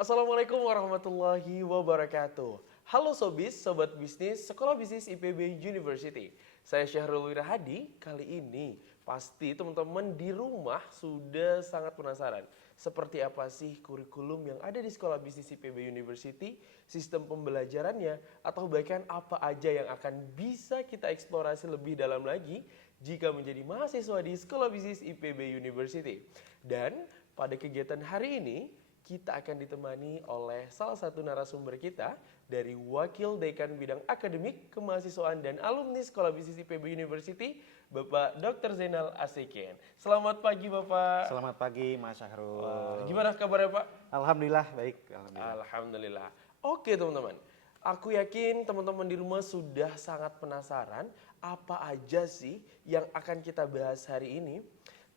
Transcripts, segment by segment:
Assalamualaikum warahmatullahi wabarakatuh. Halo Sobis, Sobat Bisnis, Sekolah Bisnis IPB University. Saya Syahrul Wirahadi. Kali ini pasti teman-teman di rumah sudah sangat penasaran. Seperti apa sih kurikulum yang ada di Sekolah Bisnis IPB University, sistem pembelajarannya, atau bahkan apa aja yang akan bisa kita eksplorasi lebih dalam lagi jika menjadi mahasiswa di Sekolah Bisnis IPB University. Dan pada kegiatan hari ini, kita akan ditemani oleh salah satu narasumber kita dari Wakil Dekan Bidang Akademik, Kemahasiswaan dan Alumni Sekolah Bisnis IPB University, Bapak Dr. Zainal Asikin. Selamat pagi Bapak. Selamat pagi Mas Syahrul. Gimana kabarnya Pak? Alhamdulillah baik. Alhamdulillah. Alhamdulillah. Oke teman-teman, aku yakin teman-teman di rumah sudah sangat penasaran apa aja sih yang akan kita bahas hari ini.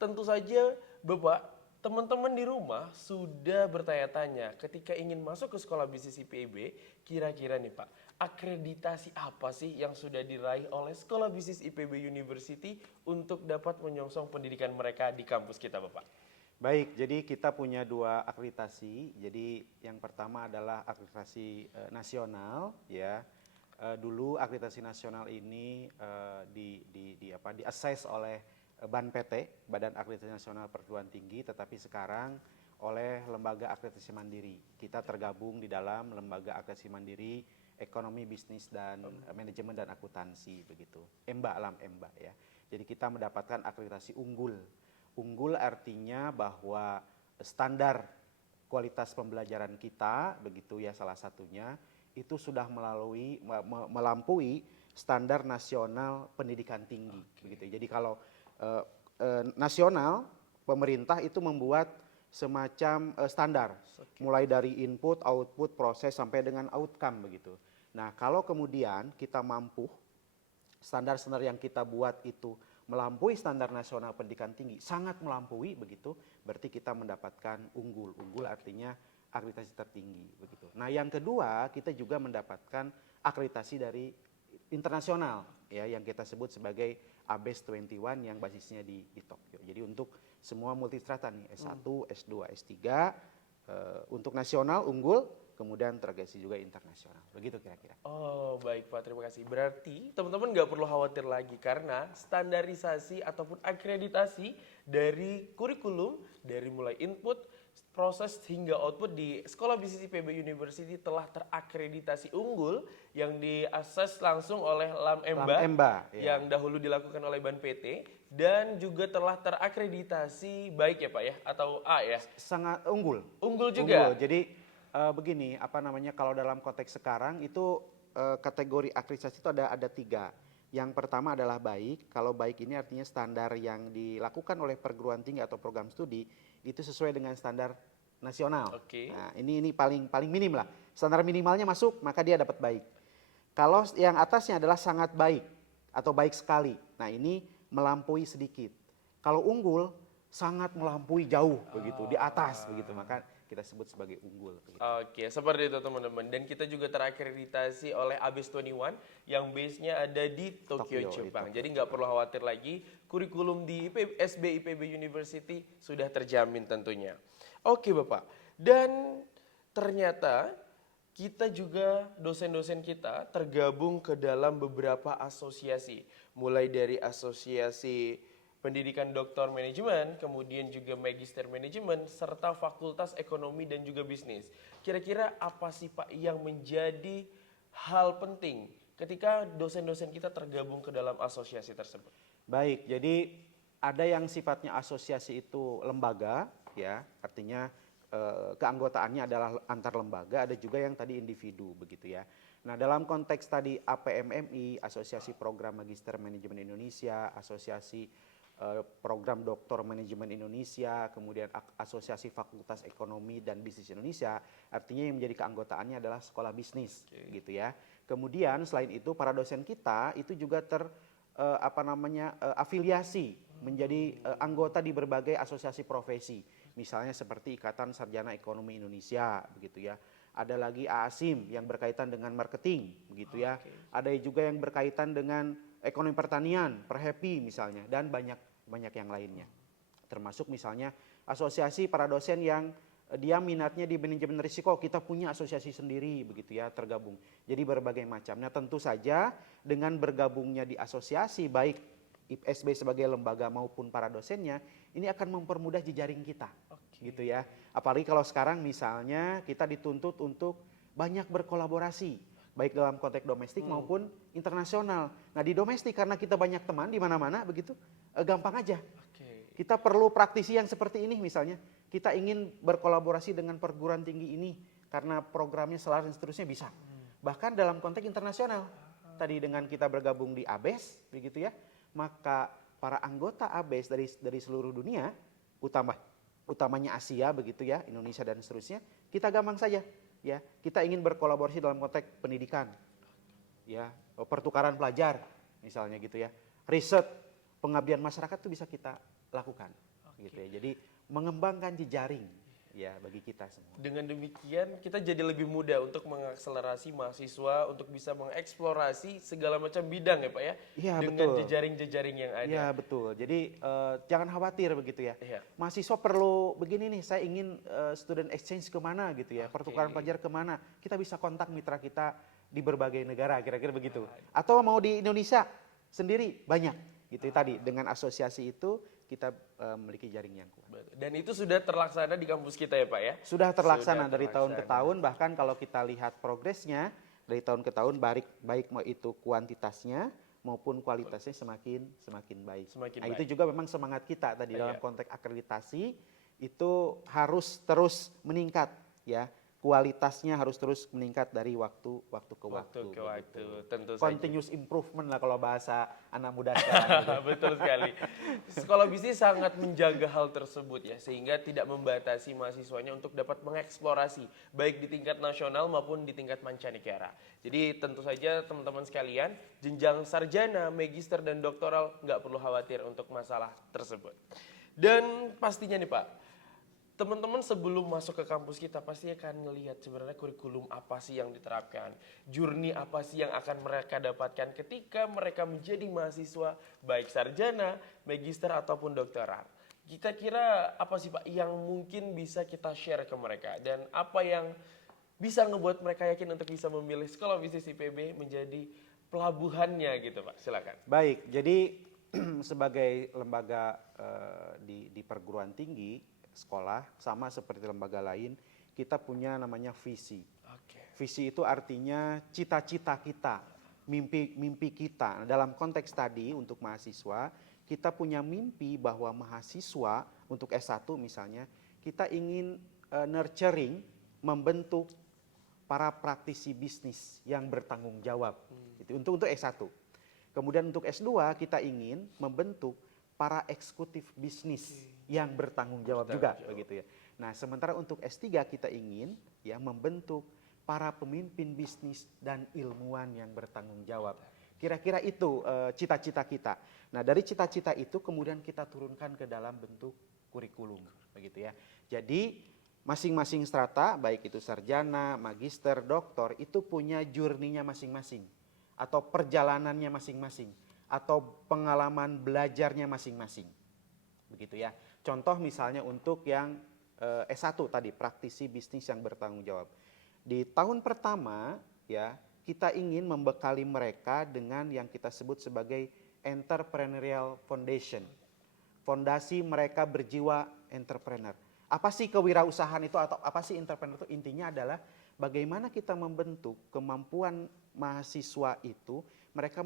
Tentu saja Bapak, teman-teman di rumah sudah bertanya-tanya ketika ingin masuk ke Sekolah Bisnis IPB, kira-kira nih Pak, akreditasi apa sih yang sudah diraih oleh Sekolah Bisnis IPB University untuk dapat menyongsong pendidikan mereka di kampus kita Bapak? Baik, jadi kita punya dua akreditasi. Jadi yang pertama adalah akreditasi nasional, ya. Dulu akreditasi nasional ini di-assess oleh BANPT, Badan Akreditasi Nasional Perguruan Tinggi, tetapi sekarang oleh Lembaga Akreditasi Mandiri. Kita tergabung di dalam Lembaga Akreditasi Mandiri Ekonomi, Bisnis, dan Manajemen dan Akuntansi, begitu. EMBA ya. Jadi kita mendapatkan akreditasi unggul. Unggul artinya bahwa standar kualitas pembelajaran kita, begitu ya salah satunya, itu sudah melampaui standar nasional pendidikan tinggi, begitu. Jadi kalau nasional, pemerintah itu membuat semacam standar, mulai dari input, output, proses sampai dengan outcome, begitu. Nah, kalau kemudian kita mampu standar-standar yang kita buat itu melampaui standar nasional pendidikan tinggi, sangat melampaui, begitu, berarti kita mendapatkan unggul. Unggul artinya akreditasi tertinggi, begitu. Nah, yang kedua, kita juga mendapatkan akreditasi dari internasional, ya, yang kita sebut sebagai ABES 21 yang basisnya di Tokyo. Jadi untuk semua multistrata nih, S1, S2, S3, untuk nasional unggul, kemudian teragasi juga internasional. Begitu kira-kira. Oh baik Pak, terima kasih. Berarti teman-teman nggak perlu khawatir lagi karena standarisasi ataupun akreditasi dari kurikulum, dari mulai input, proses hingga output di Sekolah Bisnis IPB University telah terakreditasi unggul yang diakses langsung oleh LAM-EMBA ya. yang dahulu dilakukan oleh BANPT dan juga telah terakreditasi baik ya Pak ya, atau A ya? Sangat unggul. Unggul juga? Unggul. Jadi begini, kalau dalam konteks sekarang itu kategori akreditasi itu ada tiga. Yang pertama adalah baik. Kalau baik ini artinya standar yang dilakukan oleh perguruan tinggi atau program studi itu sesuai dengan standar nasional. Nah, ini paling minim lah. Standar minimalnya masuk, maka dia dapat baik. Kalau yang atasnya adalah sangat baik atau baik sekali. Nah, ini melampaui sedikit. Kalau unggul sangat melampaui jauh, begitu, di atas, begitu. Maka kita sebut sebagai unggul. Begitu. Oke, seperti itu teman-teman. Dan kita juga terakreditasi oleh ABES 21 yang base-nya ada di Tokyo, Jepang. Jadi nggak perlu khawatir lagi, kurikulum di SBIPB University sudah terjamin tentunya. Oke Bapak, dan ternyata kita juga, dosen-dosen kita tergabung ke dalam beberapa asosiasi. Mulai dari asosiasi Pendidikan Doktor Manajemen, kemudian juga Magister Manajemen, serta Fakultas Ekonomi dan juga Bisnis. Kira-kira apa sih Pak yang menjadi hal penting ketika dosen-dosen kita tergabung ke dalam asosiasi tersebut? Baik, jadi ada yang sifatnya asosiasi itu lembaga, ya, artinya keanggotaannya adalah antar lembaga, ada juga yang tadi individu, begitu ya. Nah, dalam konteks tadi APMMI, Asosiasi Program Magister Manajemen Indonesia, Asosiasi Program Doktor Manajemen Indonesia, kemudian Asosiasi Fakultas Ekonomi dan Bisnis Indonesia, artinya yang menjadi keanggotaannya adalah sekolah bisnis, gitu ya. Kemudian selain itu para dosen kita itu juga afiliasi menjadi anggota di berbagai asosiasi profesi, misalnya seperti Ikatan Sarjana Ekonomi Indonesia, begitu ya. Ada lagi AASIM yang berkaitan dengan marketing, begitu ya. Ada juga yang berkaitan dengan ekonomi pertanian, Perhepi misalnya, dan banyak yang lainnya. Termasuk misalnya asosiasi para dosen yang dia minatnya di manajemen risiko, kita punya asosiasi sendiri begitu ya, tergabung. Jadi berbagai macam. Nah, tentu saja dengan bergabungnya di asosiasi baik IPSB sebagai lembaga maupun para dosennya, ini akan mempermudah jejaring kita. Gitu ya. Apalagi kalau sekarang misalnya kita dituntut untuk banyak berkolaborasi, baik dalam konteks domestik maupun internasional. Nah, di domestik karena kita banyak teman di mana-mana begitu, gampang aja. Kita perlu praktisi yang seperti ini misalnya. Kita ingin berkolaborasi dengan perguruan tinggi ini karena programnya selaras dan seterusnya bisa. Bahkan dalam konteks internasional. Tadi dengan kita bergabung di ABES begitu ya, maka para anggota ABES dari seluruh dunia, utamanya Asia begitu ya, Indonesia dan seterusnya, kita gampang saja ya. Kita ingin berkolaborasi dalam konteks pendidikan. Ya, pertukaran pelajar misalnya gitu ya. Riset, pengabdian masyarakat itu bisa kita lakukan gitu ya. Jadi mengembangkan jejaring ya bagi kita semua. Dengan demikian kita jadi lebih mudah untuk mengakselerasi mahasiswa untuk bisa mengeksplorasi segala macam bidang ya Pak ya. Iya, dengan betul. jejaring-jejaring yang ada. Iya, betul. Jadi jangan khawatir begitu ya. Iya. Mahasiswa perlu begini nih, saya ingin student exchange kemana gitu ya, pertukaran pelajar kemana. Kita bisa kontak mitra kita di berbagai negara, kira-kira begitu. Atau mau di Indonesia sendiri banyak gitu ya, tadi dengan asosiasi itu kita memiliki jaring yang kuat. Dan itu sudah terlaksana di kampus kita ya Pak ya? Sudah terlaksana dari tahun ke tahun, bahkan kalau kita lihat progresnya dari tahun ke tahun, baik mau itu kuantitasnya maupun kualitasnya semakin baik. Semakin Nah, baik. itu juga memang semangat kita tadi dalam Iya. konteks akreditasi itu harus terus meningkat ya. Kualitasnya harus terus meningkat dari waktu ke waktu. Tentu saja. Continuous improvement lah kalau bahasa anak muda sekarang. Gitu. Betul sekali. Sekolah bisnis sangat menjaga hal tersebut ya, sehingga tidak membatasi mahasiswanya untuk dapat mengeksplorasi baik di tingkat nasional maupun di tingkat mancanegara. Jadi tentu saja teman-teman sekalian, jenjang sarjana, magister dan doktoral nggak perlu khawatir untuk masalah tersebut. Dan pastinya nih Pak, teman-teman sebelum masuk ke kampus kita pasti akan melihat sebenarnya kurikulum apa sih yang diterapkan, journey apa sih yang akan mereka dapatkan ketika mereka menjadi mahasiswa baik sarjana, magister ataupun doktoral. Kita kira apa sih Pak yang mungkin bisa kita share ke mereka dan apa yang bisa ngebuat mereka yakin untuk bisa memilih Sekolah Bisnis IPB menjadi pelabuhannya gitu Pak, silakan. Baik, jadi sebagai lembaga di perguruan tinggi sekolah sama seperti lembaga lain, kita punya namanya visi. Visi itu artinya cita-cita kita, mimpi kita. Nah, dalam konteks tadi untuk mahasiswa, kita punya mimpi bahwa mahasiswa untuk S1 misalnya, kita ingin nurturing, membentuk para praktisi bisnis yang bertanggung jawab. Gitu, untuk S1. Kemudian untuk S2 kita ingin membentuk para eksekutif bisnis yang bertanggung jawab juga begitu ya. Nah, sementara untuk S3 kita ingin ya membentuk para pemimpin bisnis dan ilmuwan yang bertanggung jawab. Kira-kira itu cita-cita kita. Nah, dari cita-cita itu kemudian kita turunkan ke dalam bentuk kurikulum begitu ya. Jadi masing-masing strata baik itu sarjana, magister, doktor itu punya journey-nya masing-masing atau perjalanannya masing-masing atau pengalaman belajarnya masing-masing. Begitu ya. Contoh misalnya untuk yang S1 tadi, praktisi bisnis yang bertanggung jawab. Di tahun pertama ya, kita ingin membekali mereka dengan yang kita sebut sebagai entrepreneurial foundation. Fondasi mereka berjiwa entrepreneur. Apa sih kewirausahaan itu atau apa sih entrepreneur itu? Intinya adalah bagaimana kita membentuk kemampuan mahasiswa itu, mereka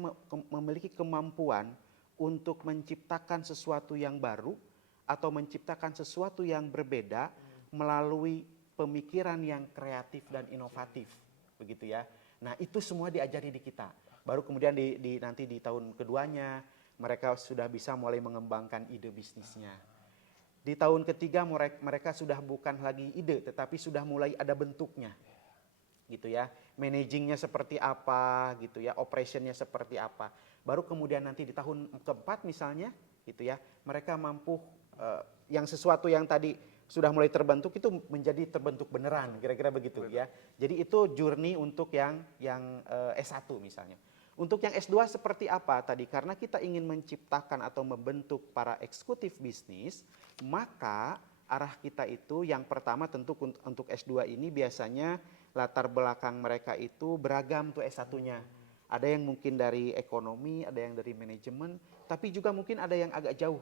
memiliki kemampuan untuk menciptakan sesuatu yang baru atau menciptakan sesuatu yang berbeda melalui pemikiran yang kreatif dan inovatif, begitu ya. Nah, itu semua diajari di kita. Baru kemudian nanti di tahun keduanya mereka sudah bisa mulai mengembangkan ide bisnisnya. Di tahun ketiga mereka sudah bukan lagi ide, tetapi sudah mulai ada bentuknya. Gitu ya, managingnya seperti apa gitu ya, operationnya seperti apa. Baru kemudian nanti di tahun keempat misalnya gitu ya, mereka mampu yang sesuatu yang tadi sudah mulai terbentuk itu menjadi terbentuk beneran, kira-kira begitu. Betul. Ya. Jadi itu journey untuk yang S1 misalnya. Untuk yang S2 seperti apa tadi? Karena kita ingin menciptakan atau membentuk para eksekutif bisnis, maka arah kita itu yang pertama tentu untuk S2 ini biasanya latar belakang mereka itu beragam tuh S1-nya. Ada yang mungkin dari ekonomi, ada yang dari manajemen, tapi juga mungkin ada yang agak jauh.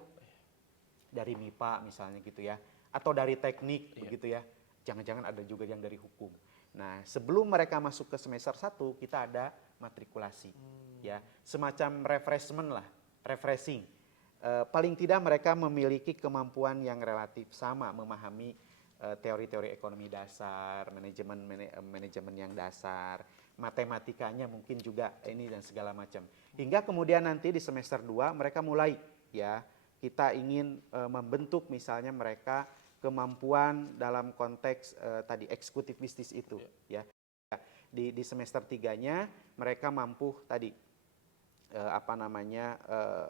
Dari MIPA misalnya gitu ya, atau dari teknik begitu ya. Jangan-jangan ada juga yang dari hukum. Nah, sebelum mereka masuk ke semester 1, kita ada matrikulasi. Ya, semacam refreshment lah, refreshing. Paling tidak mereka memiliki kemampuan yang relatif sama memahami teori-teori ekonomi dasar, manajemen yang dasar, matematikanya mungkin juga ini dan segala macam. Hingga kemudian nanti di semester 2 mereka mulai ya, kita ingin membentuk misalnya mereka kemampuan dalam konteks tadi eksekutif bisnis itu ya. Di semester 3-nya mereka mampu tadi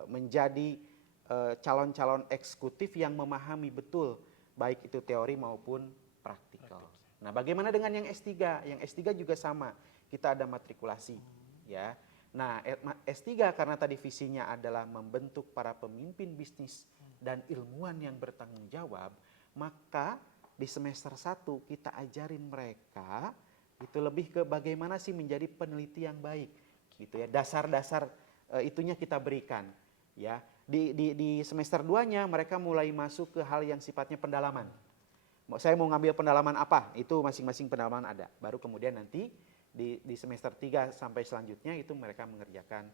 menjadi calon-calon eksekutif yang memahami betul baik itu teori maupun praktikal. Nah, bagaimana dengan yang S3? Yang S3 juga sama. Kita ada matrikulasi ya. Nah, S3 karena tadi visinya adalah membentuk para pemimpin bisnis dan ilmuwan yang bertanggung jawab, maka di semester 1 kita ajarin mereka itu lebih ke bagaimana sih menjadi peneliti yang baik gitu ya. Dasar-dasar itunya kita berikan ya. Di semester 2-nya mereka mulai masuk ke hal yang sifatnya pendalaman. Saya mau ngambil pendalaman apa? Itu masing-masing pendalaman ada. Baru kemudian nanti di semester 3 sampai selanjutnya itu mereka mengerjakan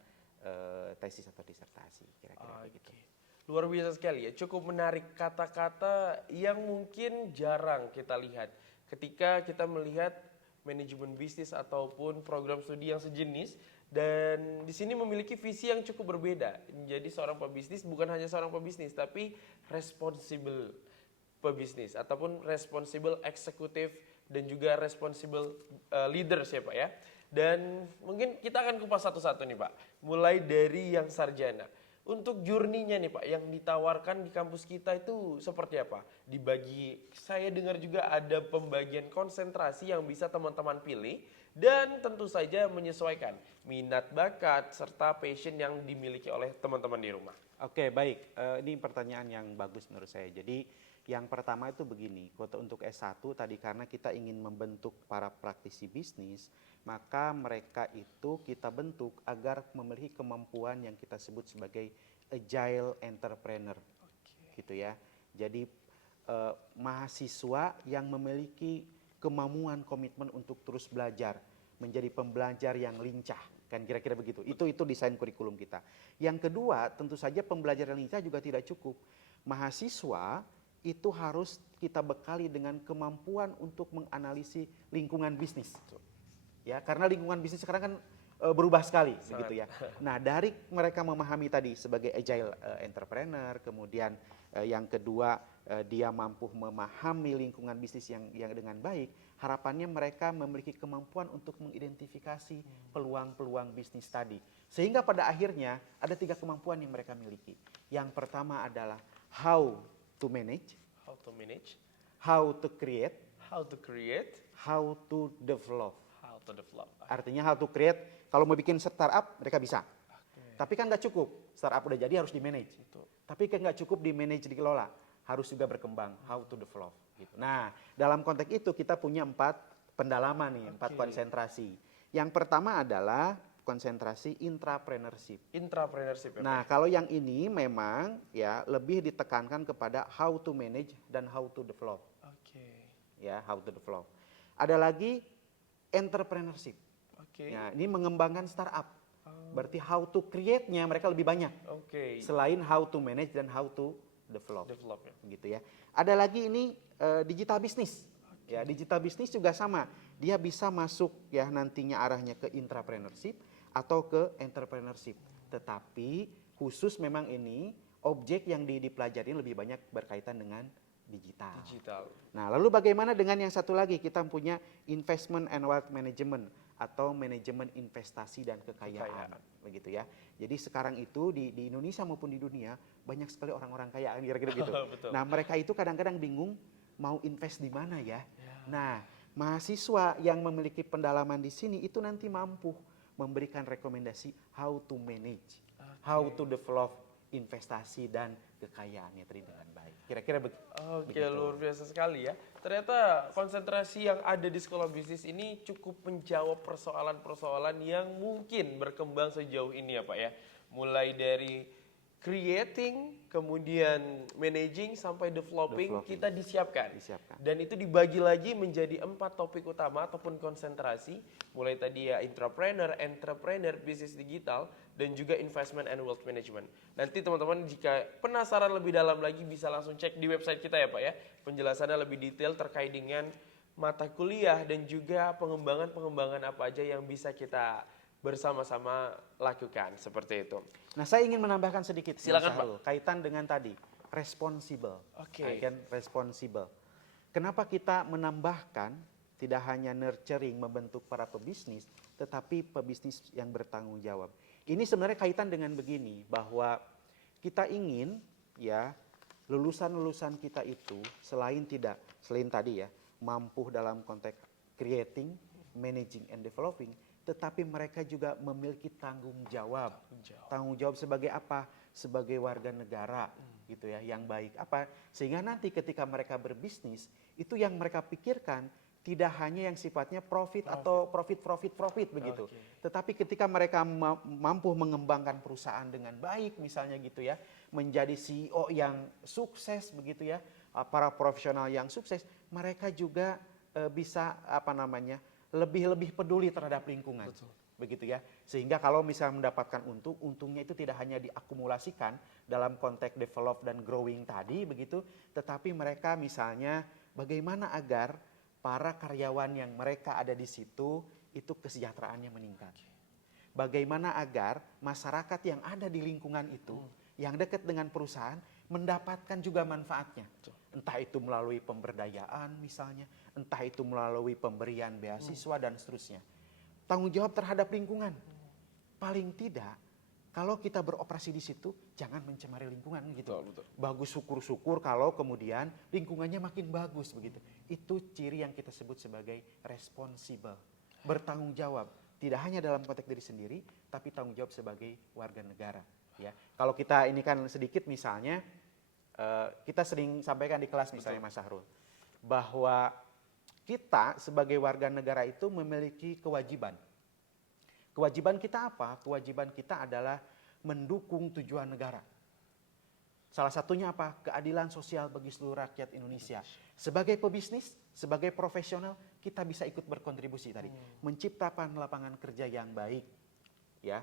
tesis atau disertasi kira-kira begitu. Luar biasa sekali ya, cukup menarik kata-kata yang mungkin jarang kita lihat ketika kita melihat manajemen bisnis ataupun program studi yang sejenis, dan di sini memiliki visi yang cukup berbeda. Jadi seorang pebisnis bukan hanya seorang pebisnis, tapi responsible pebisnis ataupun responsible eksekutif dan juga responsible leaders ya Pak ya. Dan mungkin kita akan kupas satu-satu nih Pak, mulai dari yang sarjana. Untuk journey-nya nih Pak, yang ditawarkan di kampus kita itu seperti apa? Dibagi, saya dengar juga ada pembagian konsentrasi yang bisa teman-teman pilih dan tentu saja menyesuaikan minat bakat serta passion yang dimiliki oleh teman-teman di rumah. Oke, baik. Ini pertanyaan yang bagus menurut saya. Jadi yang pertama itu begini, untuk S1 tadi karena kita ingin membentuk para praktisi bisnis, maka mereka itu kita bentuk agar memiliki kemampuan yang kita sebut sebagai agile entrepreneur. Gitu ya. Jadi mahasiswa yang memiliki kemampuan komitmen untuk terus belajar, menjadi pembelajar yang lincah, kan kira-kira begitu. Itu desain kurikulum kita. Yang kedua, tentu saja pembelajaran lincah juga tidak cukup. Mahasiswa itu harus kita bekali dengan kemampuan untuk menganalisis lingkungan bisnis. Ya, karena lingkungan bisnis sekarang kan berubah sekali begitu ya. Nah, dari mereka memahami tadi sebagai agile entrepreneur, kemudian yang kedua dia mampu memahami lingkungan bisnis yang dengan baik, harapannya mereka memiliki kemampuan untuk mengidentifikasi peluang-peluang bisnis tadi. Sehingga pada akhirnya ada 3 kemampuan yang mereka miliki. Yang pertama adalah how to manage, how to create, how to develop. Artinya how to create, kalau mau bikin startup mereka bisa. Tapi kan nggak cukup, startup udah jadi harus di manage. Tapi kan nggak cukup di manage, dikelola, harus juga berkembang, how to develop. Gitu. Nah, dalam konteks itu kita punya 4 pendalaman nih, 4 konsentrasi. Yang pertama adalah konsentrasi intrapreneurship. Nah, kalau yang ini memang ya lebih ditekankan kepada how to manage dan how to develop. Ya, how to develop. Ada lagi entrepreneurship. Ya, ini mengembangkan startup. Berarti how to create-nya mereka lebih banyak. Selain how to manage dan how to develop ya. Gitu ya. Ada lagi ini digital business. Ya, digital business juga sama. Dia bisa masuk ya nantinya arahnya ke intrapreneurship atau ke entrepreneurship. Tetapi khusus memang ini objek yang dipelajari lebih banyak berkaitan dengan digital. Nah, lalu bagaimana dengan yang satu lagi? Kita punya investment and wealth management atau manajemen investasi dan kekayaan. Begitu ya. Jadi sekarang itu di Indonesia maupun di dunia banyak sekali orang-orang kaya kira-kira gitu. Nah, mereka itu kadang-kadang bingung mau invest di mana ya. Nah, mahasiswa yang memiliki pendalaman di sini itu nanti mampu memberikan rekomendasi how to manage, how to develop investasi dan kekayaannya tadi dengan baik. Kira-kira Oke, luar biasa sekali ya. Ternyata konsentrasi yang ada di sekolah bisnis ini cukup menjawab persoalan-persoalan yang mungkin berkembang sejauh ini ya Pak ya. Mulai dari creating, kemudian managing, sampai developing. Kita disiapkan. Dan itu dibagi lagi menjadi 4 topik utama ataupun konsentrasi. Mulai tadi ya entrepreneur, bisnis digital, dan juga investment and wealth management. Nanti teman-teman jika penasaran lebih dalam lagi bisa langsung cek di website kita ya Pak ya. Penjelasannya lebih detail terkait dengan mata kuliah dan juga pengembangan-pengembangan apa aja yang bisa kita bersama-sama lakukan seperti itu. Nah, saya ingin menambahkan sedikit. Silakan Pak. Kaitan dengan tadi responsible. Oke. Responsible. Kenapa kita menambahkan tidak hanya nurturing membentuk para pebisnis, tetapi pebisnis yang bertanggung jawab. Ini sebenarnya kaitan dengan begini, bahwa kita ingin ya lulusan-lulusan kita itu selain tadi ya mampu dalam konteks creating, managing and developing, tetapi mereka juga memiliki tanggung jawab. Tanggung jawab sebagai apa? Sebagai warga negara gitu ya, yang baik. Apa? Sehingga nanti ketika mereka berbisnis, itu yang mereka pikirkan tidak hanya yang sifatnya profit atau profit begitu. Tetapi ketika mereka mampu mengembangkan perusahaan dengan baik misalnya gitu ya, menjadi CEO yang sukses begitu ya, para profesional yang sukses, mereka juga bisa lebih peduli terhadap lingkungan. Betul. Begitu ya. Sehingga kalau misalnya mendapatkan untungnya itu tidak hanya diakumulasikan dalam konteks develop dan growing tadi begitu, tetapi mereka misalnya bagaimana agar para karyawan yang mereka ada di situ itu kesejahteraannya meningkat. Bagaimana agar masyarakat yang ada di lingkungan itu yang dekat dengan perusahaan mendapatkan juga manfaatnya. Entah itu melalui pemberdayaan misalnya, entah itu melalui pemberian beasiswa dan seterusnya. Tanggung jawab terhadap lingkungan. Paling tidak kalau kita beroperasi di situ jangan mencemari lingkungan gitu. Betul. Bagus syukur-syukur kalau kemudian lingkungannya makin bagus begitu. Itu ciri yang kita sebut sebagai responsible. Bertanggung jawab. Tidak hanya dalam konteks diri sendiri, tapi tanggung jawab sebagai warga negara. Ya, kalau kita ini kan sedikit misalnya, kita sering sampaikan di kelas misalnya Mas Syahrul, bahwa kita sebagai warga negara itu memiliki kewajiban. Kewajiban kita apa? Kewajiban kita adalah mendukung tujuan negara. Salah satunya apa? Keadilan sosial bagi seluruh rakyat Indonesia. Sebagai pebisnis, sebagai profesional, kita bisa ikut berkontribusi tadi. Menciptakan lapangan kerja yang baik. Ya,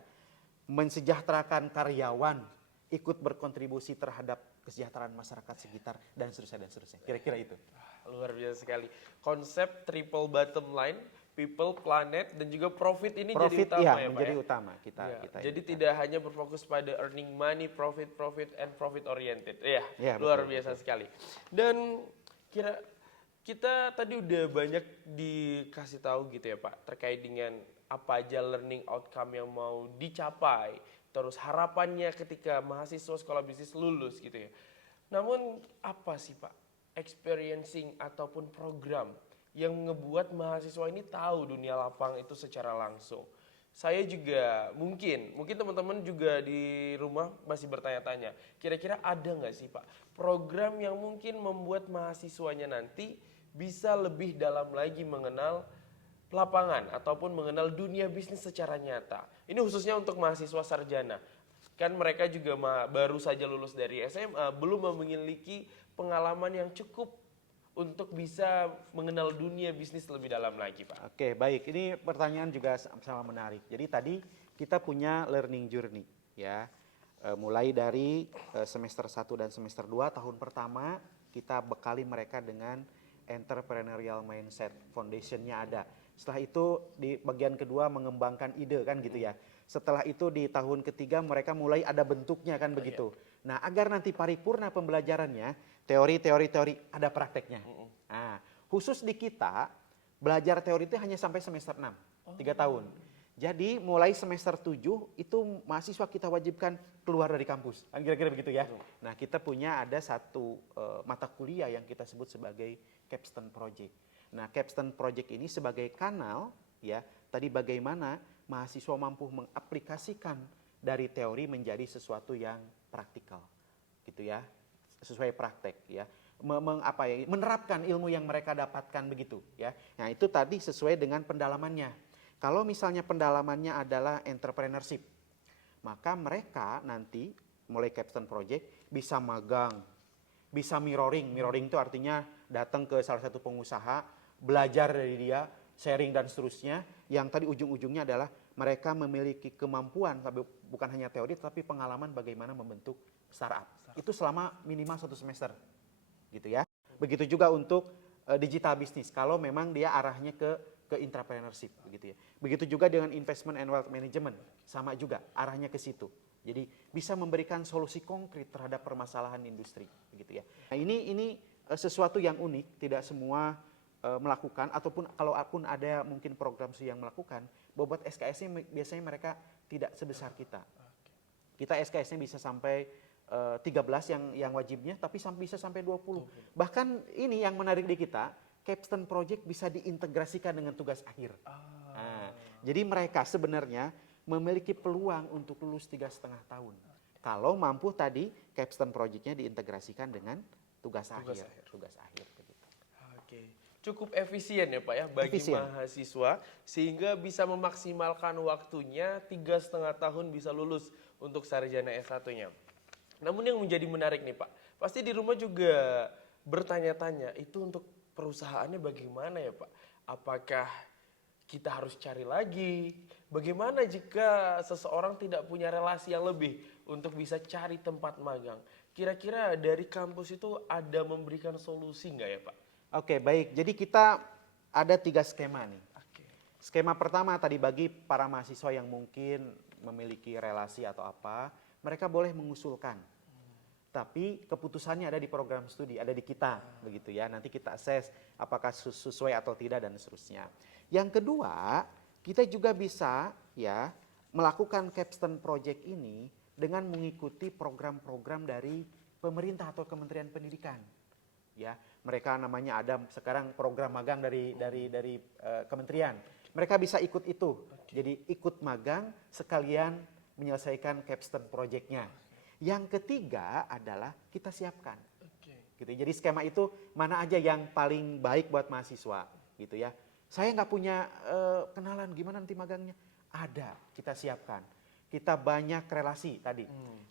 mensejahterakan karyawan, ikut berkontribusi terhadap kesejahteraan masyarakat sekitar, dan seterusnya. Kira-kira itu. Luar biasa sekali. Konsep triple bottom line, people, planet, dan juga profit ini jadi utama ya Pak menjadi ya? utama kita. Jadi tidak hanya berfokus pada earning money, profit, and profit oriented. Ya, luar biasa sekali. Dan kita tadi udah banyak dikasih tahu gitu ya Pak, terkait dengan apa aja learning outcome yang mau dicapai, terus harapannya ketika mahasiswa sekolah bisnis lulus gitu ya. Namun apa sih Pak experiencing ataupun program yang ngebuat mahasiswa ini tahu dunia lapang itu secara langsung? Saya juga mungkin teman-teman juga di rumah masih bertanya-tanya, kira-kira ada nggak sih Pak program yang mungkin membuat mahasiswanya nanti bisa lebih dalam lagi mengenal lapangan ataupun mengenal dunia bisnis secara nyata. Ini khususnya untuk mahasiswa sarjana. Kan mereka juga baru saja lulus dari SMA, belum memiliki pengalaman yang cukup untuk bisa mengenal dunia bisnis lebih dalam lagi, Pak. Oke, baik. Ini pertanyaan juga sama menarik. Jadi tadi kita punya learning journey, ya. Mulai dari semester 1 dan semester 2 tahun pertama kita bekali mereka dengan entrepreneurial mindset, foundation-nya ada. Setelah itu di bagian kedua mengembangkan ide kan gitu ya. Setelah itu di tahun ketiga mereka mulai ada bentuknya kan begitu. Nah, agar nanti paripurna pembelajarannya, teori ada prakteknya. Nah, khusus di kita belajar teori itu hanya sampai semester 6, 3 tahun. Jadi mulai semester 7 itu mahasiswa kita wajibkan keluar dari kampus. Kan kira-kira begitu ya. Nah, kita punya ada satu mata kuliah yang kita sebut sebagai Capstone Project. Nah, Capstone Project ini sebagai kanal ya, tadi bagaimana mahasiswa mampu mengaplikasikan dari teori menjadi sesuatu yang praktikal, gitu ya, sesuai praktek ya. Menerapkan ilmu yang mereka dapatkan begitu ya. Nah, itu tadi sesuai dengan pendalamannya. Kalau misalnya pendalamannya adalah entrepreneurship, maka mereka nanti mulai capstone project bisa magang, bisa mirroring. Mirroring itu artinya datang ke salah satu pengusaha, belajar dari dia, sharing dan seterusnya. Yang tadi ujung-ujungnya adalah mereka memiliki kemampuan, bukan hanya teori, tapi pengalaman bagaimana membentuk startup. Itu selama minimal 1 semester, gitu ya. Begitu juga untuk digital business, kalau memang dia arahnya ke entrepreneurship, begitu ya. Begitu juga dengan investment and wealth management, sama juga arahnya ke situ. Jadi bisa memberikan solusi konkret terhadap permasalahan industri, begitu ya. Nah, ini sesuatu yang unik, tidak semua melakukan, ataupun kalaupun ada mungkin program yang melakukan, bobot SKS-nya biasanya mereka tidak sebesar kita. Kita SKS-nya bisa sampai 13 yang wajibnya, tapi bisa sampai 20. Bahkan ini yang menarik di kita, capstone project bisa diintegrasikan dengan tugas akhir. Nah, jadi mereka sebenarnya memiliki peluang untuk lulus 3,5 tahun. Kalau mampu tadi capstone project-nya diintegrasikan dengan tugas akhir. Begitu. Oke. Cukup efisien ya Pak ya bagi mahasiswa sehingga bisa memaksimalkan waktunya 3,5 tahun bisa lulus untuk sarjana S1-nya. Namun yang menjadi menarik nih Pak, pasti di rumah juga bertanya-tanya itu untuk perusahaannya bagaimana ya Pak? Apakah kita harus cari lagi? Bagaimana jika seseorang tidak punya relasi yang lebih untuk bisa cari tempat magang? Kira-kira dari kampus itu ada memberikan solusi nggak ya Pak? Oke, baik. Jadi kita ada 3 skema nih. Skema pertama tadi bagi para mahasiswa yang mungkin memiliki relasi atau apa, mereka boleh mengusulkan. Tapi keputusannya ada di program studi, ada di kita, begitu ya. Nanti kita assess apakah sesuai atau tidak dan seterusnya. Yang kedua, kita juga bisa ya melakukan capstone project ini dengan mengikuti program-program dari pemerintah atau Kementerian Pendidikan. Ya, mereka namanya ada sekarang program magang dari kementerian. Mereka bisa ikut itu. Jadi ikut magang sekalian menyelesaikan capstone project-nya. Yang ketiga adalah kita siapkan. Gitu. Jadi skema itu mana aja yang paling baik buat mahasiswa, gitu ya. Saya nggak punya kenalan gimana nanti magangnya. Ada, kita siapkan. Kita banyak relasi tadi,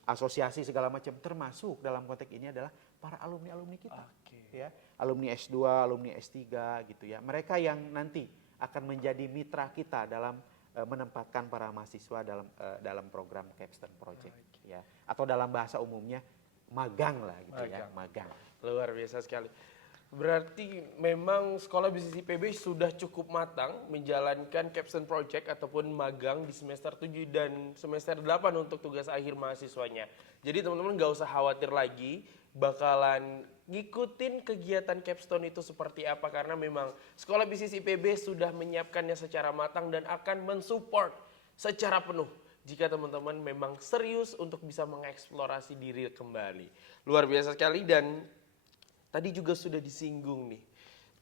asosiasi segala macam, termasuk dalam konteks ini adalah para alumni-alumni kita, ya, alumni S2, alumni S3, gitu ya. Mereka yang nanti akan menjadi mitra kita dalam menempatkan para mahasiswa dalam program capstone project, ya, atau dalam bahasa umumnya magang lah, gitu ya, magang. Luar biasa sekali. Berarti memang Sekolah Bisnis IPB sudah cukup matang menjalankan capstone project ataupun magang di semester 7 dan semester 8 untuk tugas akhir mahasiswanya. Jadi teman-teman nggak usah khawatir lagi bakalan ngikutin kegiatan capstone itu seperti apa, karena memang Sekolah Bisnis IPB sudah menyiapkannya secara matang dan akan mensupport secara penuh jika teman-teman memang serius untuk bisa mengeksplorasi diri kembali. Luar biasa sekali. Dan tadi juga sudah disinggung nih,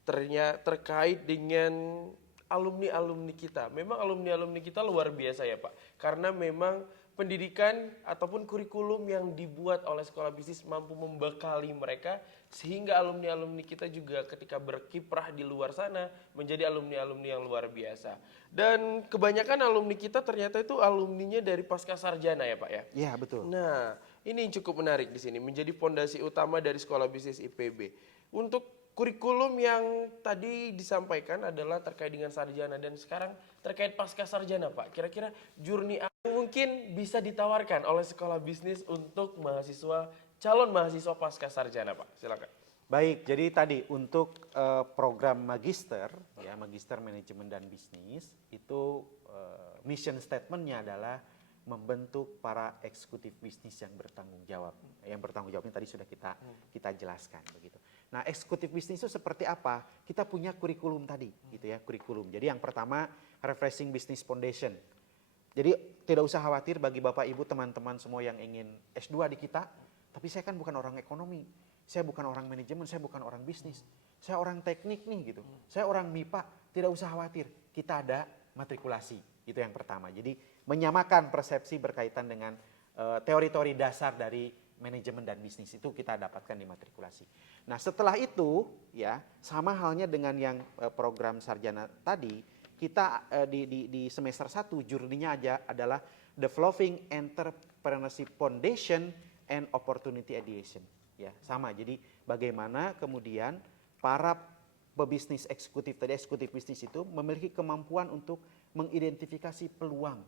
ternyata terkait dengan alumni-alumni kita. Memang alumni-alumni kita luar biasa ya Pak, karena memang pendidikan ataupun kurikulum yang dibuat oleh Sekolah Bisnis mampu membekali mereka sehingga alumni-alumni kita juga ketika berkiprah di luar sana menjadi alumni-alumni yang luar biasa. Dan kebanyakan alumni kita ternyata itu alumninya dari pasca sarjana ya Pak ya? Iya, betul. Nah, ini yang cukup menarik di sini, menjadi fondasi utama dari Sekolah Bisnis IPB. Untuk kurikulum yang tadi disampaikan adalah terkait dengan sarjana dan sekarang terkait pasca sarjana Pak. Kira-kira journey apa mungkin bisa ditawarkan oleh Sekolah Bisnis untuk calon mahasiswa pasca sarjana Pak? Silakan. Baik, jadi tadi untuk program magister, ya, magister manajemen dan bisnis, itu mission statement-nya adalah membentuk para eksekutif bisnis yang bertanggung jawab. Yang bertanggung jawabnya tadi sudah kita jelaskan begitu. Nah, eksekutif bisnis itu seperti apa? Kita punya kurikulum tadi, gitu ya, kurikulum. Jadi yang pertama, Refreshing Business Foundation. Jadi tidak usah khawatir bagi Bapak Ibu teman-teman semua yang ingin S2 di kita, tapi saya kan bukan orang ekonomi. Saya bukan orang manajemen, saya bukan orang bisnis. Saya orang teknik nih gitu. Saya orang MIPA, tidak usah khawatir. Kita ada matrikulasi, itu yang pertama. Jadi menyamakan persepsi berkaitan dengan teori-teori dasar dari manajemen dan bisnis itu kita dapatkan di matrikulasi. Nah, setelah itu ya sama halnya dengan yang program sarjana tadi, kita di semester 1 jurninya aja adalah Developing Entrepreneurship Foundation and Opportunity Ideation. Ya, sama. Jadi bagaimana kemudian para pebisnis eksekutif tadi, eksekutif bisnis itu memiliki kemampuan untuk mengidentifikasi peluang,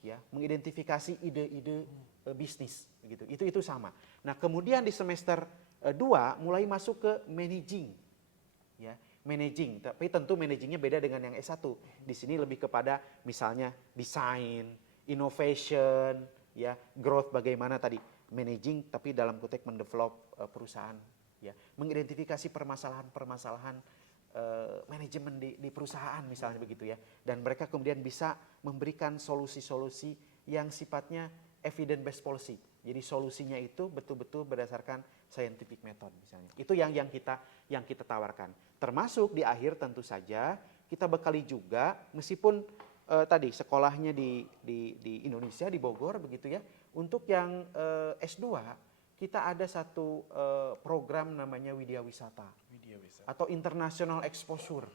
ya, mengidentifikasi ide-ide bisnis, begitu. Itu sama. Nah, kemudian di semester 2 mulai masuk ke managing, ya, managing. Tapi tentu managingnya beda dengan yang S1. Di sini lebih kepada misalnya desain, innovation, ya, growth bagaimana tadi managing, tapi dalam konteks mendevelop perusahaan, ya, mengidentifikasi permasalahan-permasalahan manajemen di perusahaan misalnya begitu ya, dan mereka kemudian bisa memberikan solusi-solusi yang sifatnya evidence based policy. Jadi solusinya itu betul-betul berdasarkan scientific method misalnya. Itu yang kita tawarkan. Termasuk di akhir tentu saja kita bekali juga meskipun tadi sekolahnya di Indonesia di Bogor begitu ya. Untuk yang S2 kita ada satu program namanya Widya Wisata atau International Exposure,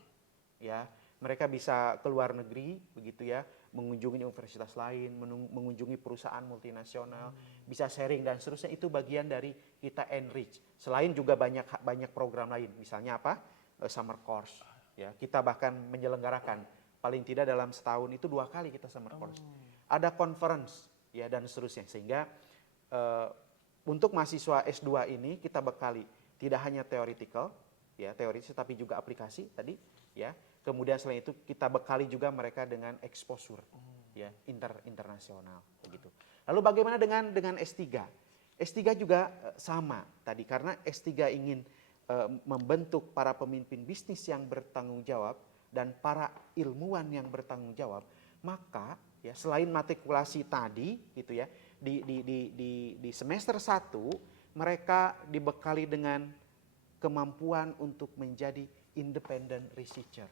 ya. Mereka bisa ke luar negeri begitu ya, mengunjungi universitas lain, mengunjungi perusahaan multinasional, bisa sharing dan seterusnya. Itu bagian dari kita enrich. Selain juga banyak program lain, misalnya apa? Summer course, ya. Kita bahkan menyelenggarakan paling tidak dalam setahun itu 2 kali kita summer course. Ada conference, ya, dan seterusnya. Sehingga untuk mahasiswa S2 ini kita bekali tidak hanya theoretical, ya, teoritis, tapi juga aplikasi tadi, ya. Kemudian selain itu kita bekali juga mereka dengan exposure, ya, internasional begitu. Lalu bagaimana dengan S3? S3 juga sama tadi, karena S3 ingin membentuk para pemimpin bisnis yang bertanggung jawab dan para ilmuwan yang bertanggung jawab, maka ya selain matrikulasi tadi gitu ya, di semester 1 mereka dibekali dengan kemampuan untuk menjadi independent researcher.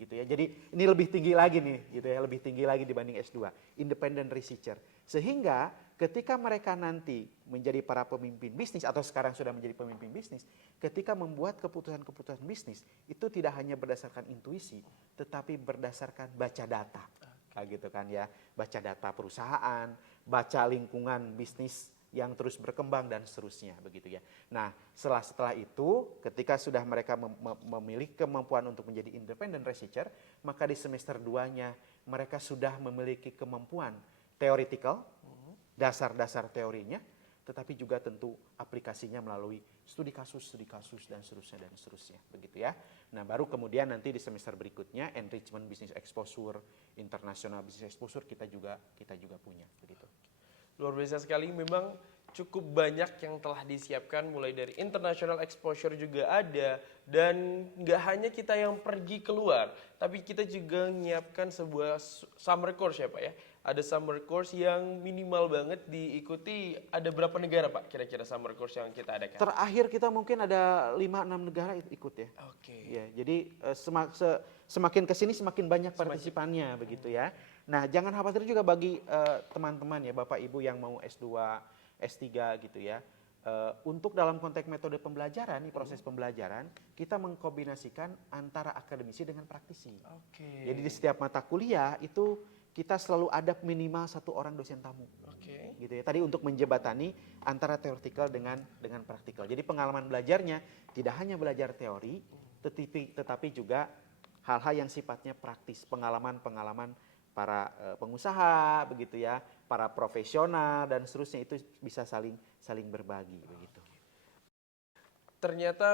Gitu ya. Jadi ini lebih tinggi lagi nih, gitu ya, lebih tinggi lagi dibanding S2, independent researcher. Sehingga ketika mereka nanti menjadi para pemimpin bisnis atau sekarang sudah menjadi pemimpin bisnis, ketika membuat keputusan-keputusan bisnis itu tidak hanya berdasarkan intuisi, tetapi berdasarkan baca data. Kayak gitu kan ya, baca data perusahaan, baca lingkungan bisnis yang terus berkembang dan seterusnya begitu ya. Nah, setelah itu ketika sudah mereka memiliki kemampuan untuk menjadi independent researcher, maka di semester 2-nya mereka sudah memiliki kemampuan theoretical, dasar-dasar teorinya, tetapi juga tentu aplikasinya melalui studi kasus dan seterusnya begitu ya. Nah, baru kemudian nanti di semester berikutnya enrichment business exposure, international business exposure kita juga punya begitu. Luar biasa sekali, memang cukup banyak yang telah disiapkan, mulai dari international exposure juga ada, dan nggak hanya kita yang pergi keluar, tapi kita juga menyiapkan sebuah summer course ya Pak ya. Ada summer course yang minimal banget diikuti, ada berapa negara Pak kira-kira summer course yang kita adakan? Terakhir kita mungkin ada 5-6 negara ikut ya. Oke. Ya, jadi semakin kesini semakin banyak partisipannya begitu ya. Nah, jangan khawatir juga bagi teman-teman ya, Bapak Ibu yang mau S2, S3 gitu ya. Untuk dalam konteks metode pembelajaran, nih proses pembelajaran, kita mengkombinasikan antara akademisi dengan praktisi. Oke. Jadi di setiap mata kuliah itu kita selalu ada minimal 1 orang dosen tamu. Oke. Gitu ya. Tadi untuk menjembatani antara teoretikal dengan praktikal. Jadi pengalaman belajarnya tidak hanya belajar teori, tetapi juga hal-hal yang sifatnya praktis, pengalaman para pengusaha begitu ya, para profesional dan seterusnya, itu bisa saling berbagi begitu. Ternyata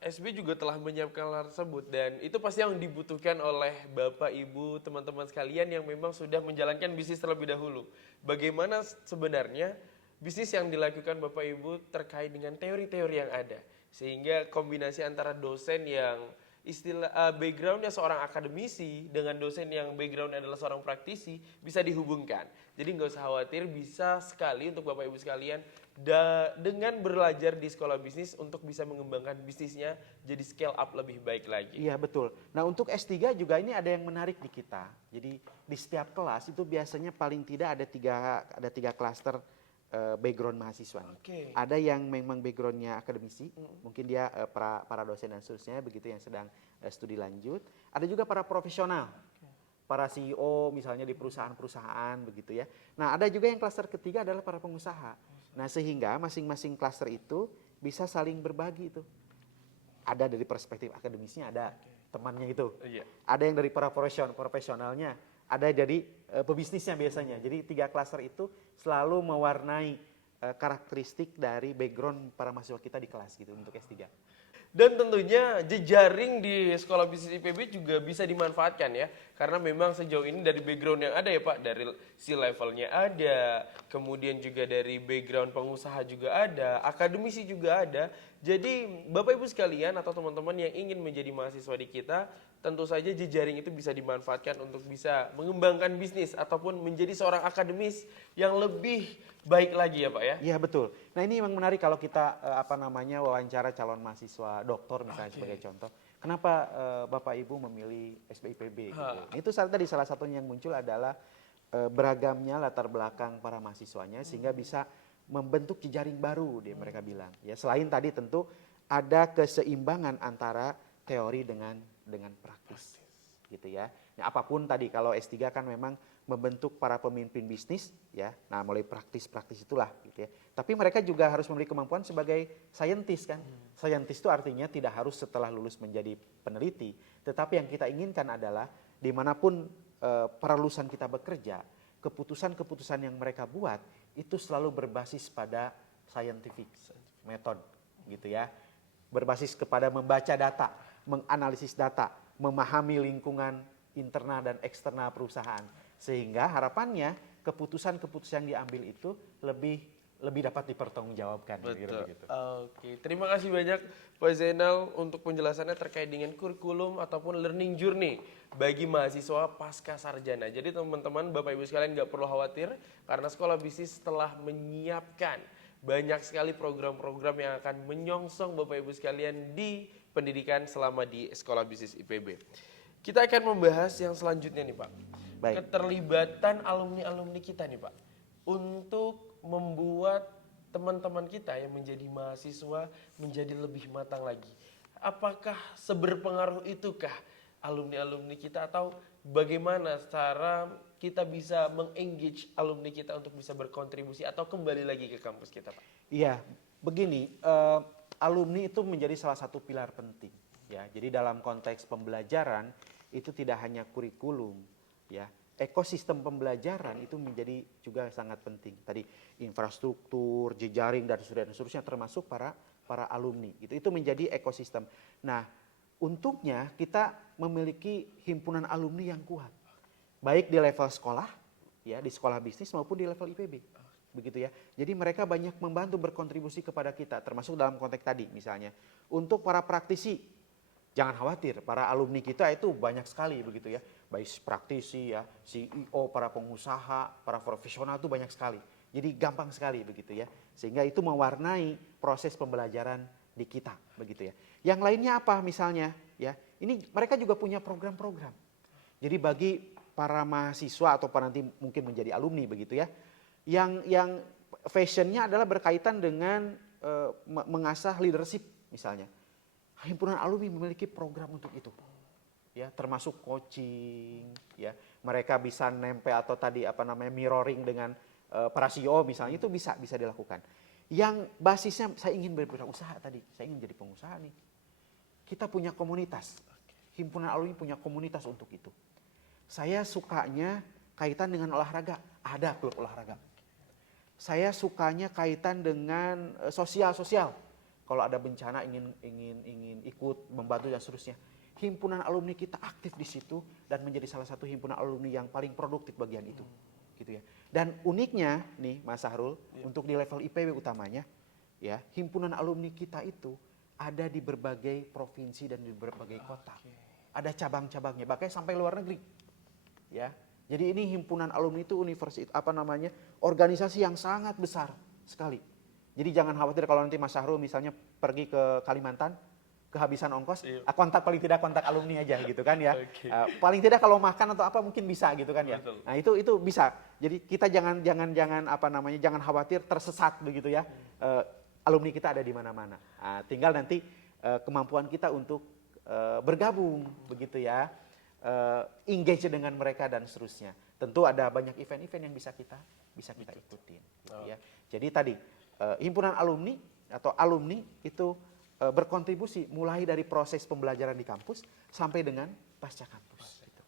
SB juga telah menyiapkan hal tersebut, dan itu pasti yang dibutuhkan oleh Bapak Ibu, teman-teman sekalian yang memang sudah menjalankan bisnis terlebih dahulu. Bagaimana sebenarnya bisnis yang dilakukan Bapak Ibu terkait dengan teori-teori yang ada, sehingga kombinasi antara dosen yang backgroundnya seorang akademisi dengan dosen yang background adalah seorang praktisi bisa dihubungkan. Jadi nggak usah khawatir, bisa sekali untuk Bapak Ibu sekalian dengan belajar di sekolah bisnis untuk bisa mengembangkan bisnisnya jadi scale up lebih baik lagi. Iya betul. Nah untuk S3 juga ini ada yang menarik di kita. Jadi di setiap kelas itu biasanya paling tidak ada tiga klaster background mahasiswa. Oke. Ada yang memang backgroundnya akademisi, mungkin dia para dosen dan seterusnya begitu yang sedang studi lanjut. Ada juga para profesional, para CEO misalnya di perusahaan-perusahaan begitu ya. Nah ada juga yang klaster ketiga adalah para pengusaha. Nah sehingga masing-masing klaster itu bisa saling berbagi itu. Ada dari perspektif akademisnya, ada temannya itu. Iya. Ada yang dari para profesionalnya, ada dari pebisnisnya biasanya. Jadi tiga klaster itu selalu mewarnai karakteristik dari background para mahasiswa kita di kelas gitu untuk S3. Dan tentunya jejaring di sekolah bisnis IPB juga bisa dimanfaatkan ya. Karena memang sejauh ini dari background yang ada ya Pak, dari si levelnya ada, kemudian juga dari background pengusaha juga ada, akademisi juga ada. Jadi Bapak Ibu sekalian atau teman-teman yang ingin menjadi mahasiswa di kita, tentu saja jejaring itu bisa dimanfaatkan untuk bisa mengembangkan bisnis ataupun menjadi seorang akademis yang lebih baik lagi ya Pak ya. Iya betul. Nah ini memang menarik kalau kita wawancara calon mahasiswa doktor misalnya sebagai contoh. Kenapa Bapak Ibu memilih SBIPB? Gitu. Nah, itu tadi salah satunya yang muncul adalah beragamnya latar belakang para mahasiswanya sehingga bisa membentuk jejaring baru dia mereka bilang. Ya selain tadi tentu ada keseimbangan antara teori dengan praktis gitu ya. Nah, apapun tadi kalau S3 kan memang membentuk para pemimpin bisnis ya. Nah, mulai praktis itulah gitu ya. Tapi mereka juga harus memiliki kemampuan sebagai saintis kan. Saintis itu artinya tidak harus setelah lulus menjadi peneliti, tetapi yang kita inginkan adalah dimanapun para lulusan kita bekerja, keputusan-keputusan yang mereka buat itu selalu berbasis pada scientific method gitu ya. Berbasis kepada membaca data, menganalisis data, memahami lingkungan internal dan eksternal perusahaan. Sehingga harapannya keputusan-keputusan yang diambil itu lebih dapat dipertanggungjawabkan. Betul. Oke, terima kasih banyak Pak Zainal untuk penjelasannya terkait dengan kurikulum ataupun learning journey bagi mahasiswa pasca sarjana. Jadi teman-teman, Bapak Ibu sekalian nggak perlu khawatir karena sekolah bisnis telah menyiapkan banyak sekali program-program yang akan menyongsong Bapak Ibu sekalian di pendidikan selama di sekolah bisnis IPB. Kita akan membahas yang selanjutnya nih Pak. Baik. Keterlibatan alumni-alumni kita nih Pak. Untuk membuat teman-teman kita yang menjadi mahasiswa menjadi lebih matang lagi. Apakah seberpengaruh itukah alumni-alumni kita atau bagaimana cara kita bisa meng-engage alumni kita untuk bisa berkontribusi atau kembali lagi ke kampus kita Pak? Iya, begini, alumni itu menjadi salah satu pilar penting ya. Jadi dalam konteks pembelajaran itu tidak hanya kurikulum ya. Ekosistem pembelajaran itu menjadi juga sangat penting. Tadi infrastruktur, jejaring dan seterusnya termasuk para alumni. Itu menjadi ekosistem. Nah, untungnya kita memiliki himpunan alumni yang kuat. Baik di level sekolah, ya di sekolah bisnis maupun di level IPB. Begitu ya. Jadi mereka banyak membantu berkontribusi kepada kita termasuk dalam konteks tadi misalnya. Untuk para praktisi, jangan khawatir, para alumni kita itu banyak sekali begitu ya. Baik praktisi ya, CEO, para pengusaha, para profesional itu banyak sekali. Jadi gampang sekali begitu ya. Sehingga itu mewarnai proses pembelajaran di kita begitu ya. Yang lainnya apa misalnya ya? Ini mereka juga punya program-program. Jadi bagi para mahasiswa atau para nanti mungkin menjadi alumni begitu ya. Yang fashionnya adalah berkaitan dengan mengasah leadership misalnya. Himpunan alumni memiliki program untuk itu. Ya, termasuk coaching, ya. Mereka bisa nempel atau tadi mirroring dengan para CEO misalnya itu bisa dilakukan. Yang basisnya saya ingin berwirausaha tadi, saya ingin jadi pengusaha nih. Kita punya komunitas. Himpunan alumni punya komunitas untuk itu. Saya sukanya kaitan dengan olahraga, ada klub olahraga. Saya sukanya kaitan dengan sosial. Kalau ada bencana ingin ikut membantu dan seterusnya. Himpunan alumni kita aktif di situ dan menjadi salah satu himpunan alumni yang paling produktif bagian itu. Gitu ya. Dan uniknya nih Mas Sahrul, untuk di level IPB utamanya, ya, himpunan alumni kita itu ada di berbagai provinsi dan di berbagai kota. Ada cabang-cabangnya, bahkan sampai luar negeri. Ya. Jadi ini himpunan alumni itu universitas organisasi yang sangat besar sekali. Jadi jangan khawatir kalau nanti Mas Syahrul misalnya pergi ke Kalimantan, kehabisan ongkos, Iya. paling tidak kontak alumni aja gitu kan ya. Oke. Paling tidak kalau makan atau apa mungkin bisa gitu kan ya. Betul. Nah itu bisa. Jadi kita jangan khawatir tersesat begitu ya. Alumni kita ada di mana-mana. Nah, tinggal nanti kemampuan kita untuk bergabung begitu ya. Engage dengan mereka dan seterusnya. Tentu ada banyak event-event yang bisa kita ikutin. Ya. Jadi tadi himpunan alumni atau alumni itu berkontribusi mulai dari proses pembelajaran di kampus sampai dengan pasca kampus. Gitu.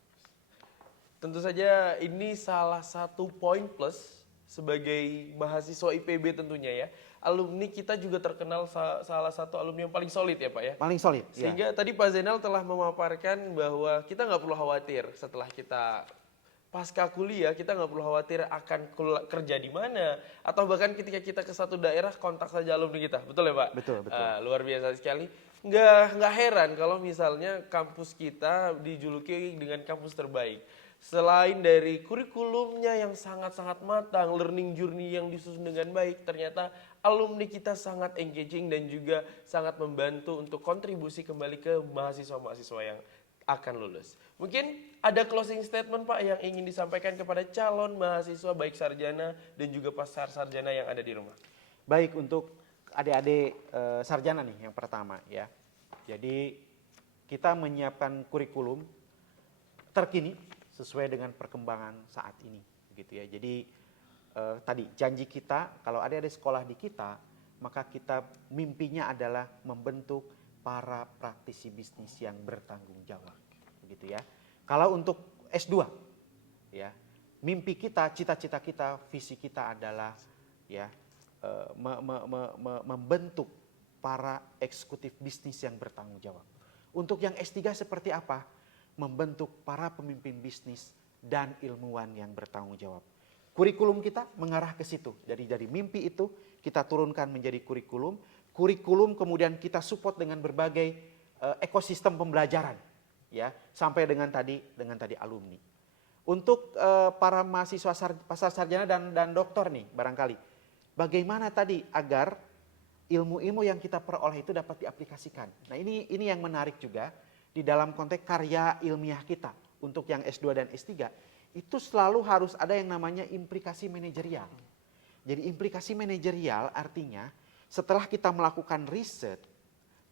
Tentu saja ini salah satu poin plus sebagai mahasiswa IPB tentunya ya. Alumni kita juga terkenal salah satu alumni yang paling solid ya Pak ya. Paling solid. Sehingga tadi Pak Zainal telah memaparkan bahwa kita nggak perlu khawatir setelah kita pasca kuliah, kita nggak perlu khawatir akan kerja di mana. Atau bahkan ketika kita ke satu daerah, kontak saja alumni kita. Betul ya Pak? Betul. Luar biasa sekali. Nggak heran kalau misalnya kampus kita dijuluki dengan kampus terbaik. Selain dari kurikulumnya yang sangat-sangat matang, learning journey yang disusun dengan baik, ternyata alumni kita sangat engaging dan juga sangat membantu untuk kontribusi kembali ke mahasiswa-mahasiswa yang akan lulus. Mungkin ada closing statement Pak yang ingin disampaikan kepada calon mahasiswa baik sarjana dan juga pasca sarjana yang ada di rumah. Baik, untuk adik-adik sarjana nih yang pertama ya. Jadi kita menyiapkan kurikulum terkini sesuai dengan perkembangan saat ini gitu ya. Jadi tadi janji kita kalau adik-adik sekolah di kita, maka kita mimpinya adalah membentuk para praktisi bisnis yang bertanggung jawab gitu ya. Kalau untuk S2 ya, mimpi kita, cita-cita kita, visi kita adalah ya membentuk para eksekutif bisnis yang bertanggung jawab. Untuk yang S3 seperti apa? Membentuk para pemimpin bisnis dan ilmuwan yang bertanggung jawab. Kurikulum kita mengarah ke situ. Jadi dari mimpi itu kita turunkan menjadi kurikulum. Kurikulum kemudian kita support dengan berbagai ekosistem pembelajaran, ya sampai dengan tadi alumni. Untuk para mahasiswa pasca sarjana dan doktor nih barangkali, bagaimana tadi agar ilmu-ilmu yang kita peroleh itu dapat diaplikasikan. Nah ini yang menarik juga. Di dalam konteks karya ilmiah kita untuk yang S2 dan S3 itu selalu harus ada yang namanya implikasi manajerial. Jadi implikasi manajerial artinya setelah kita melakukan riset,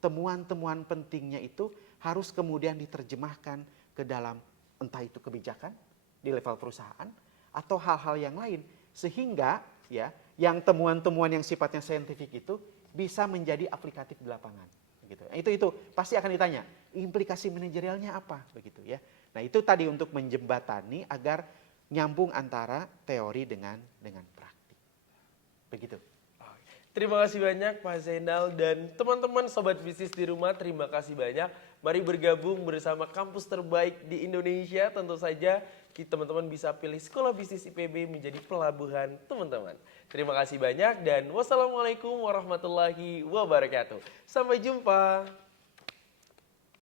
temuan-temuan pentingnya itu harus kemudian diterjemahkan ke dalam entah itu kebijakan di level perusahaan atau hal-hal yang lain sehingga ya yang temuan-temuan yang sifatnya saintifik itu bisa menjadi aplikatif di lapangan. Gitu. Nah, itu pasti akan ditanya implikasi manajerialnya apa begitu ya. Nah itu tadi untuk menjembatani agar nyambung antara teori dengan praktik begitu. Terima kasih banyak Pak Zainal dan teman-teman sobat bisnis di rumah, terima kasih banyak. Mari bergabung bersama kampus terbaik di Indonesia. Tentu saja teman-teman bisa pilih Sekolah Bisnis IPB menjadi pelabuhan teman-teman. Terima kasih banyak dan wassalamualaikum warahmatullahi wabarakatuh. Sampai jumpa.